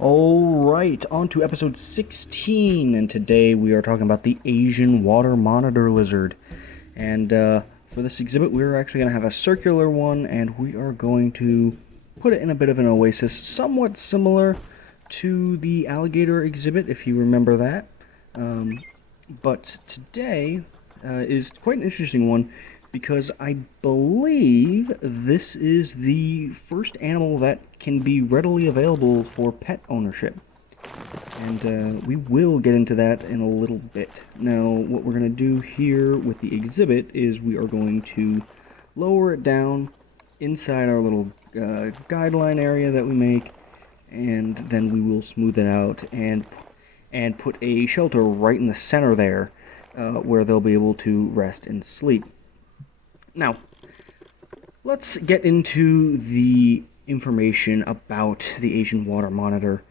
Alright, on to episode 16, and today we are talking about the Asian water monitor lizard. And for this exhibit, we're actually going to have a circular one, and we are going to put it in a bit of an oasis, somewhat similar to the alligator exhibit, if you remember that. But today is quite an interesting one, because I believe this is the first animal that can be readily available for pet ownership. And we will get into that in a little bit. Now, what we're going to do here with the exhibit is we are going to lower it down inside our little guideline area that we make, and then we will smooth it out and put a shelter right in the center there where they'll be able to rest and sleep. Now, let's get into the information about the Asian water monitor.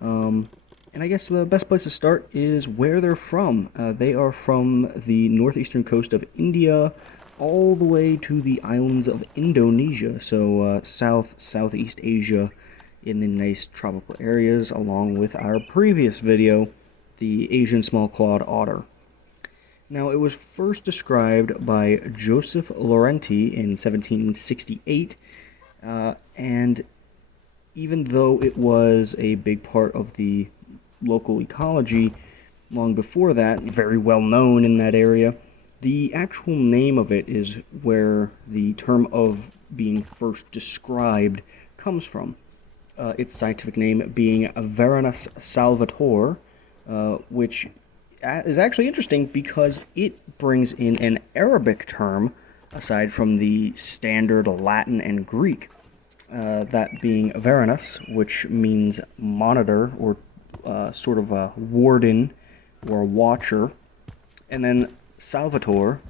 And I guess the best place to start is where they're from. They are from the northeastern coast of India all the way to the islands of Indonesia, so Southeast Asia in the nice tropical areas, along with our previous video, the Asian small-clawed otter. Now, it was first described by Joseph Laurenti in 1768, and even though it was a big part of the local ecology long before that, very well known in that area, the actual name of it is where the term of being first described comes from. Its scientific name being Varanus salvator, which is actually interesting because it brings in an Arabic term aside from the standard Latin and Greek, that being Varanus, which means monitor or sort of a warden or a watcher, and then Salvator,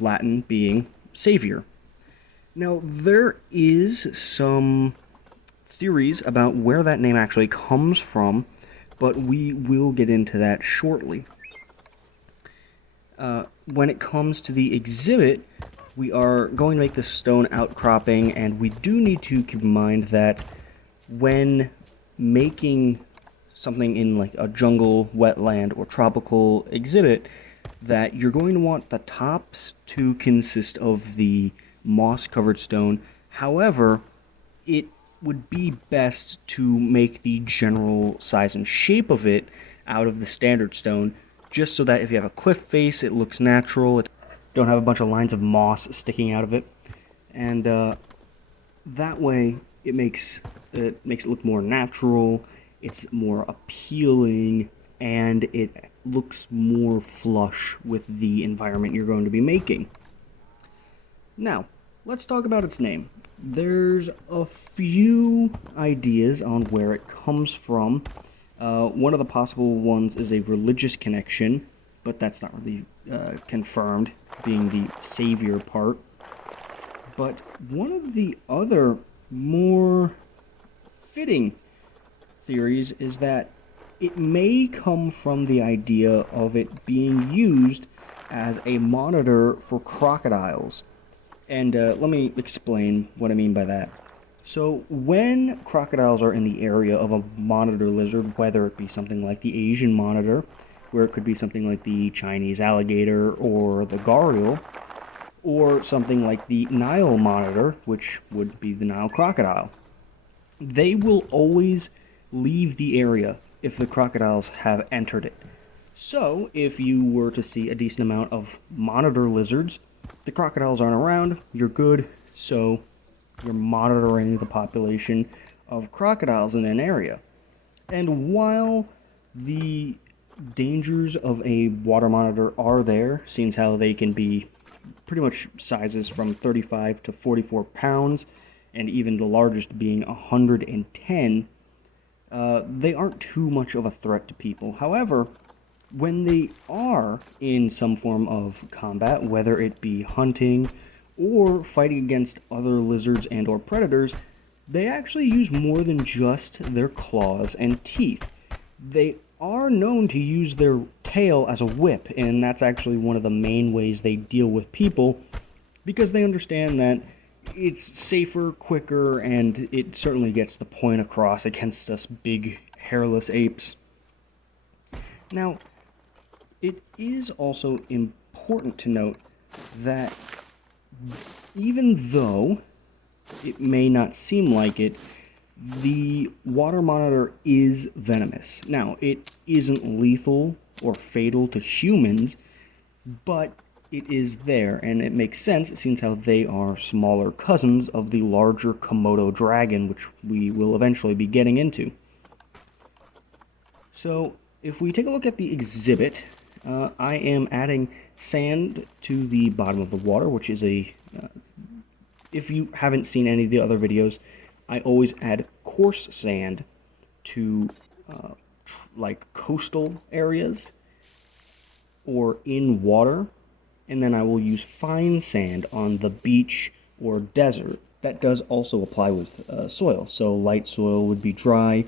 Latin being savior. Now, there is some theories about where that name actually comes from, but we will get into that shortly. When it comes to the exhibit, we are going to make this stone outcropping, and we do need to keep in mind that when making something in like a jungle, wetland, or tropical exhibit, that you're going to want the tops to consist of the moss-covered stone. However, it would be best to make the general size and shape of it out of the standard stone, just so that if you have a cliff face, it looks natural. It don't have a bunch of lines of moss sticking out of it, and that way it makes it look more natural. It's more appealing, and it looks more flush with the environment you're going to be making. Now, let's talk about its name. There's a few ideas on where it comes from. One of the possible ones is a religious connection, but that's not really confirmed, being the savior part. But one of the other more fitting theories is that it may come from the idea of it being used as a monitor for crocodiles. And let me explain what I mean by that. So when crocodiles are in the area of a monitor lizard, whether it be something like the Asian monitor, where it could be something like the Chinese alligator or the gharial, or something like the Nile monitor, which would be the Nile crocodile, they will always leave the area if the crocodiles have entered it. So if you were to see a decent amount of monitor lizards, the crocodiles aren't around, you're good, so you're monitoring the population of crocodiles in an area. And while the dangers of a water monitor are there, seeing how they can be pretty much sizes from 35 to 44 pounds, and even the largest being 110, they aren't too much of a threat to people. However, when they are in some form of combat, whether it be hunting or fighting against other lizards and or predators, they actually use more than just their claws and teeth. They are known to use their tail as a whip, and that's actually one of the main ways they deal with people, because they understand that it's safer, quicker, and it certainly gets the point across against us big, hairless apes. Now, it is also important to note that even though it may not seem like it, the water monitor is venomous. Now, it isn't lethal or fatal to humans, but it is there, and it makes sense since how they are smaller cousins of the larger Komodo dragon, which we will eventually be getting into. So, if we take a look at the exhibit, I am adding sand to the bottom of the water, which is if you haven't seen any of the other videos, I always add coarse sand to like coastal areas or in water, and then I will use fine sand on the beach or desert. That does also apply with soil. So light soil would be dry,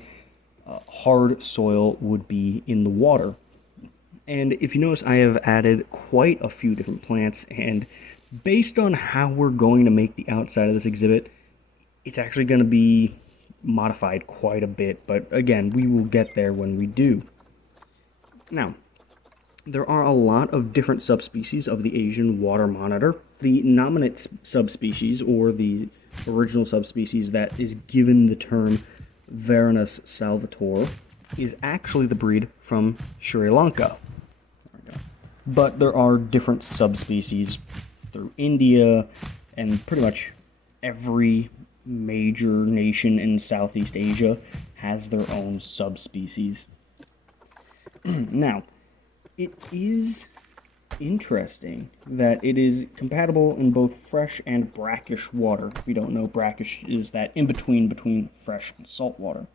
hard soil would be in the water. And if you notice, I have added quite a few different plants, and based on how we're going to make the outside of this exhibit, it's actually going to be modified quite a bit, but again, we will get there when we do. Now, there are a lot of different subspecies of the Asian water monitor. The nominate subspecies, or the original subspecies that is given the term Varanus salvator, is actually the breed from Sri Lanka. But there are different subspecies through India, and pretty much every major nation in Southeast Asia has their own subspecies. Now, it is interesting that it is compatible in both fresh and brackish water. If you don't know, brackish is that in-between between fresh and salt water.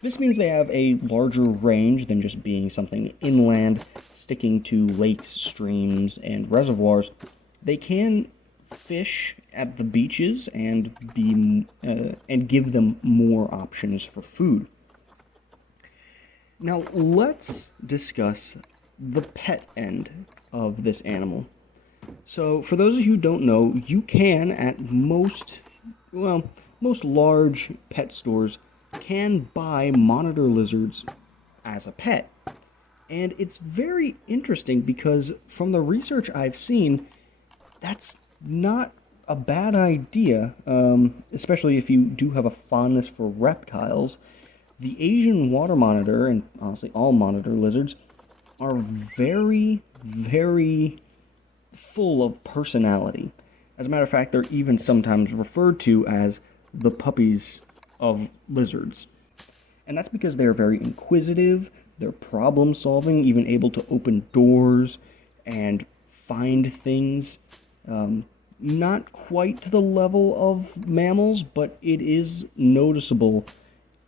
This means they have a larger range than just being something inland, sticking to lakes, streams, and reservoirs. They can fish at the beaches and give them more options for food. Now let's discuss the pet end of this animal. So for those of you who don't know, you can at most large pet stores can buy monitor lizards as a pet. And it's very interesting because from the research I've seen, that's not a bad idea, especially if you do have a fondness for reptiles. The Asian water monitor, and honestly all monitor lizards, are very, very full of personality. As a matter of fact, they're even sometimes referred to as the puppies of lizards. And that's because they're very inquisitive, they're problem solving, even able to open doors and find things. Not quite to the level of mammals, but it is noticeable,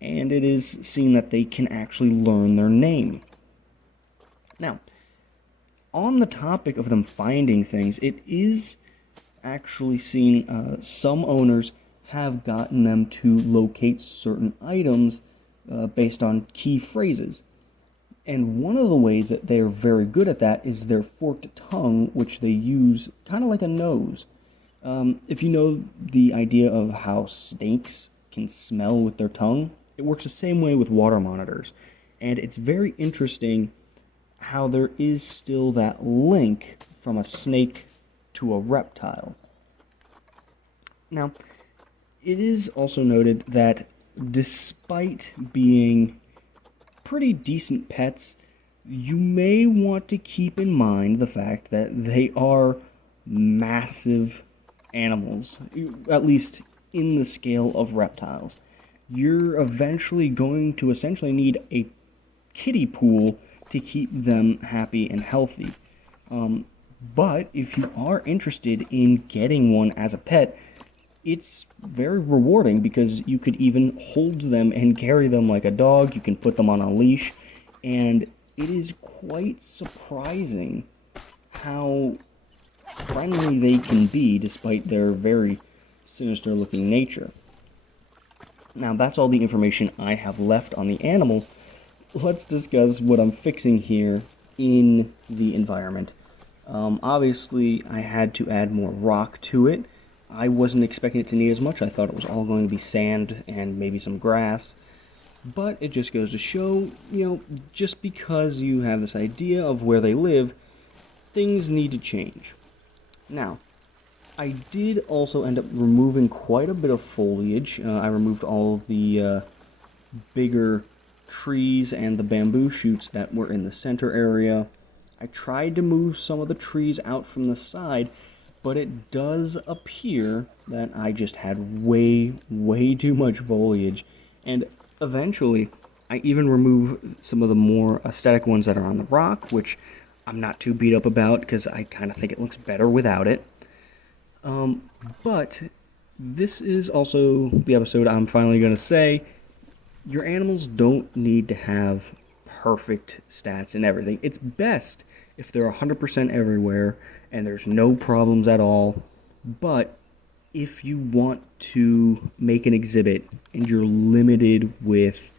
and it is seen that they can actually learn their name. Now, on the topic of them finding things, it is actually seen some owners have gotten them to locate certain items based on key phrases. And one of the ways that they are very good at that is their forked tongue, which they use kind of like a nose. If you know the idea of how snakes can smell with their tongue, it works the same way with water monitors. And it's very interesting how there is still that link from a snake to a reptile. Now, it is also noted that despite being pretty decent pets, you may want to keep in mind the fact that they are massive animals, at least in the scale of reptiles. You're eventually going to essentially need a kiddie pool to keep them happy and healthy. But if you are interested in getting one as a pet, it's very rewarding because you could even hold them and carry them like a dog. You can put them on a leash, and it is quite surprising how friendly they can be despite their very sinister looking nature. Now that's all the information I have left on the animal. Let's discuss what I'm fixing here in the environment. Obviously I had to add more rock to it. I wasn't expecting it to need as much. I thought it was all going to be sand and maybe some grass. But it just goes to show, just because you have this idea of where they live, things need to change. Now, I did also end up removing quite a bit of foliage. I removed all of the bigger trees and the bamboo shoots that were in the center area. I tried to move some of the trees out from the side, but it does appear that I just had way too much foliage. And eventually, I even removed some of the more aesthetic ones that are on the rock, which I'm not too beat up about because I kind of think it looks better without it. But this is also the episode I'm finally going to say your animals don't need to have perfect stats and everything. It's best if they're 100% everywhere and there's no problems at all. But if you want to make an exhibit and you're limited with,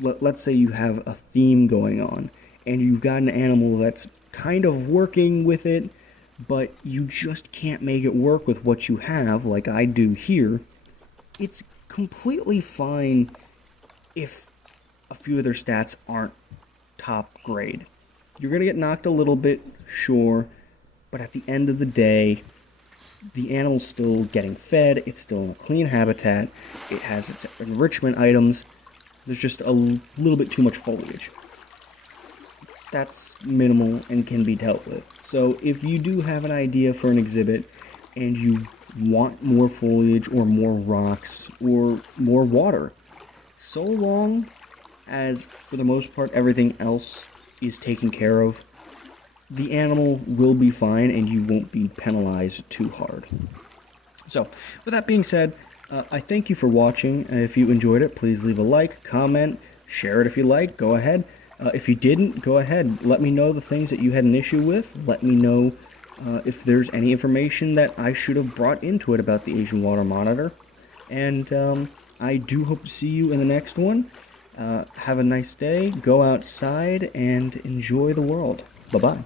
let's say you have a theme going on and you've got an animal that's kind of working with it, but you just can't make it work with what you have, like I do here, it's completely fine if a few of their stats aren't top grade. You're going to get knocked a little bit, sure, but at the end of the day, the animal's still getting fed, it's still in a clean habitat, it has its enrichment items, there's just a little bit too much foliage. That's minimal and can be dealt with. So if you do have an idea for an exhibit and you want more foliage or more rocks or more water, so long as for the most part everything else is taken care of, the animal will be fine and you won't be penalized too hard. So with that being said, I thank you for watching. If you enjoyed it, please leave a like, comment, share it if you like, go ahead. If you didn't, go ahead. Let me know the things that you had an issue with. Let me know if there's any information that I should have brought into it about the Asian water monitor. And I do hope to see you in the next one. Have a nice day. Go outside and enjoy the world. Bye-bye.